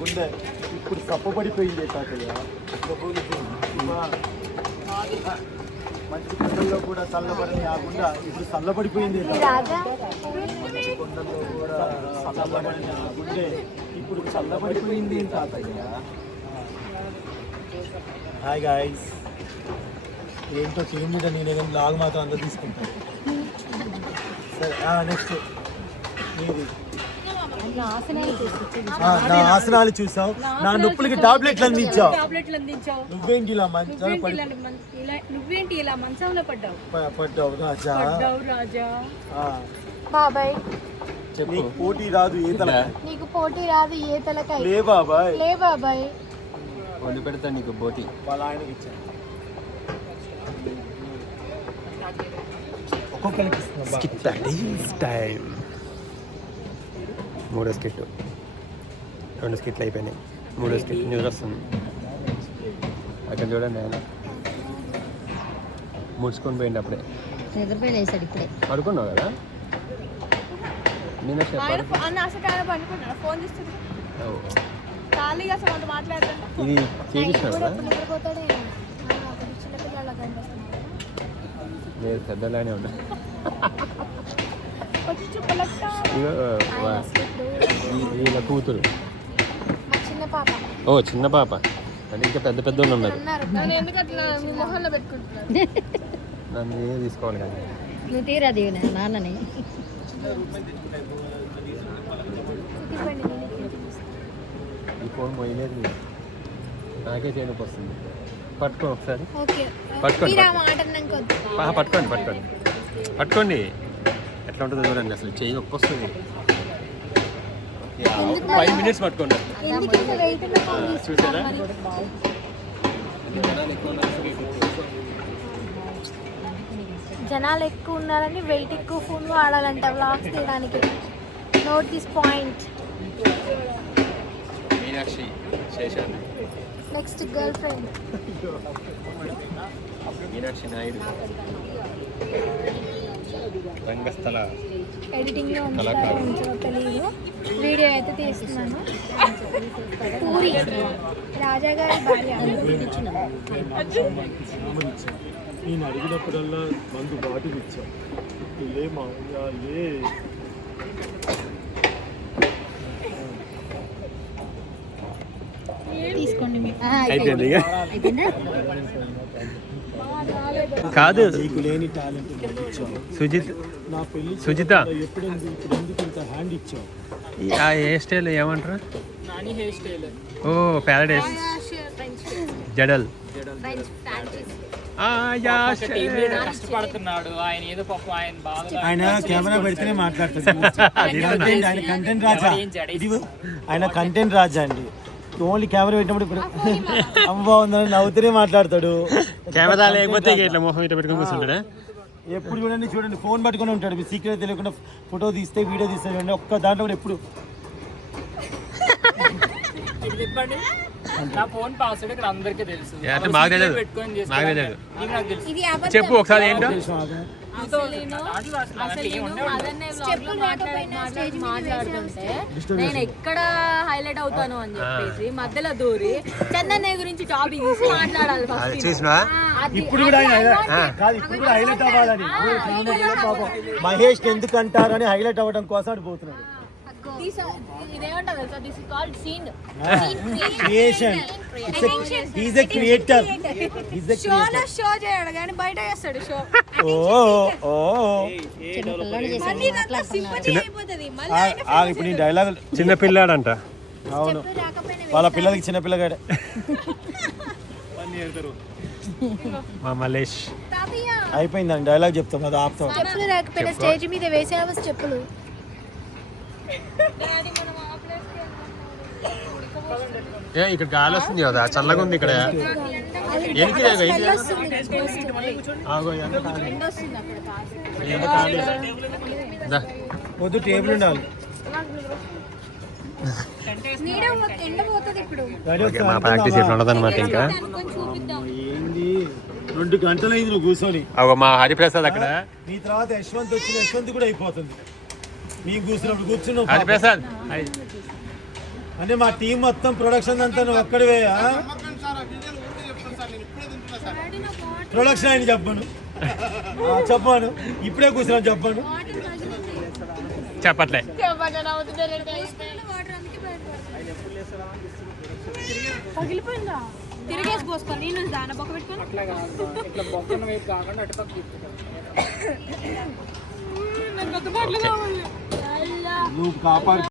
గుండె ఇప్పుడు తప్పబడిపోయింది తాతయ్య. మంచి కొండల్లో కూడా చల్లబడని ఆ గుండె ఇప్పుడు చల్లబడిపోయింది. మంచి కొండల్లో కూడా చల్లబడని ఆ గుండె ఇప్పుడు చల్లబడిపోయింది తాతయ్య. హాయ్ గాయ్స్, ఏంటో చేయండి, నేను ఏదైనా లాగ్ మాత్రం అంతా తీసుకుంటాను. సరే నెక్స్ట్ మీది. నా ఆసనాలు చూసావు, నా నొప్పులకి టాబ్లెట్లు అందించావు. నువ్వేంటి ఇలా పడ్డావు రాజా? బాబాయ్ నీకు పోటీ రాదు ఈతల. నీకు పోటీ రాదు ఈతలకై. లే బాబాయ్, లే బాబాయ్, వండి పెడతా నీకు పోటీ. వాళ్ళ ఆయనకి ఇచ్చాను. ఒక్కొక్కరికి టైం. 3వ స్కిట్, 2 స్కిట్లు అయిపోయినాయి. 3వ స్కిట్ న్యూస్ వస్తుంది. అక్కడ చూడండి, ఆయన ముడుచుకొని పోయింది. అప్పుడే నిద్రపోయేసాడు. ఇప్పుడే పడుకున్నావు కదా? నేను ఇది చేయించినా కదా? లేదు, పెద్దలానే ఉన్నా. వీళ్ళ కూతురు. ఓ చిన్న పాప అంటే ఇంకా పెద్ద పెద్ద వాళ్ళు ఉన్నారు. నన్ను ఏ తీసుకోవాలి కానీ నువ్వు తీరాది నాన్నని. ఈ ఫోన్ పోయలేదు, నాకే చేయడానికి వస్తుంది. పట్టుకోండి ఒకసారి, పట్టుకోండి పట్టుకోండి పట్టుకోండి పట్టుకోండి. ఎట్లా ఉంటుందో చూడండి. అసలు చేయి నొప్పి వస్తుంది. 5 minutes పట్టుకోండి. చూసారా? జనాలు ఎక్కువ ఉన్నారని వెయిట్ ఎక్కువ ఫోన్ వాడాలంట వ్లాగ్స్ తీయడానికి. Note this point. Meenakshi Seshadri. Next girl friend Meenakshi Naidu. రంగస్థల ఎడిటింగ్ లో ఉంచారో తెలియదు. వీడియో అయితే తీస్తున్నాను. పూరి రాజా గారి భార్య. నేను అడిగినప్పుడల్లా మందు బాటిల్ ఇచ్చాను. లే మామయ్య లే. తీసుకోండి. కాదు, నీకు లేని టాలెంట్ ఇచ్చావు. నా పెళ్లి సుజిత ఇప్పుడు ఎందుకు ఇంత హ్యాండ్ ఇచ్చావు? ఆ హెయిర్ స్టైల్ ఏమంటారు? ఓ ప్యారడైస్ జడల్. ఆయన కెమెరా పెడితేనే మాట్లాడుతాడు. ఆయన కంటెంట్ రాజా. ఆయన కంటెంట్ రాజా అండి. ఓన్లీ కెమెరా పెట్టినప్పుడు ఇప్పుడు అమ్మ బాగుందని నవ్వుతూనే మాట్లాడతాడు. కెమెరా లేకపోతే ఇట్లా మొహం ఇట్లా పెట్టుకుని కూర్చుంటాడా? ఎప్పుడు చూడండి ఫోన్ పట్టుకొని ఉంటాడు. మీ సీక్రెట్ తెలియకుండా ఫోటో తీస్తే వీడియో తీస్తే చూడండి. ఒక్క దాంట్లో కూడా ఎప్పుడు చెప్పు ఒకసారి ఏంటో. మాట్లాడుతుంటే నేను ఎక్కడ హైలైట్ అవుతాను అని చెప్పేసి మధ్యలో దూరి చందన్నయ్య గురించి టాపిక్ తీసి మాట్లాడాలి. ఇప్పుడు కూడా హైలైట్ అవ్వాలని మహేష్ ఎందుకు అంటారని హైలైట్ అవ్వడం కోసం అటు పోతున్నాడు. ఇప్పుడు నీ డైలాగ్ చిన్న పిల్లాడంట. అవును, వాళ్ళ పిల్లలకి చిన్న పిల్లగాడే. మలేష్ అయిపోయిందండి. డైలాగ్ చెప్తాం, అది ఆపుతాం. చెప్పులు రాకపోయినా స్టేజ్ మీద వేసేవా చెప్పులు? ఇక్కడ గాలి వస్తుంది కదా, చల్లగా ఉంది ఇక్కడ. వద్దు, టేబుల్ ఉండాలి. మా ప్రాక్టీస్ ఎట్లా ఉండదు అనమాట. ఇంకా ఏంది 2 గంటలు అయింది నువ్వు కూర్చొని. మా హరిప్రసాద్ అక్కడ. నీ తర్వాత యశ్వంత్ వచ్చిన, యశ్వంత్ కూడా అయిపోతుంది. నీ కూర్చున్నప్పుడు కూర్చున్నావు. హరిప్రసాద్ అంటే మా టీం మొత్తం ప్రొడక్షన్ అంతా నువ్వు ఒక్కడివే ప్రొడక్షన్ ఆయన చెప్పాను చెప్పాను ఇప్పుడే కూర్చున్నాను చెప్పాను చెప్పట్లే పగిలిపోయిందా తిరిగేసి పోసుకోండి నేను దాని బొక్క పెట్టుకొని నువ్వు కాపాడు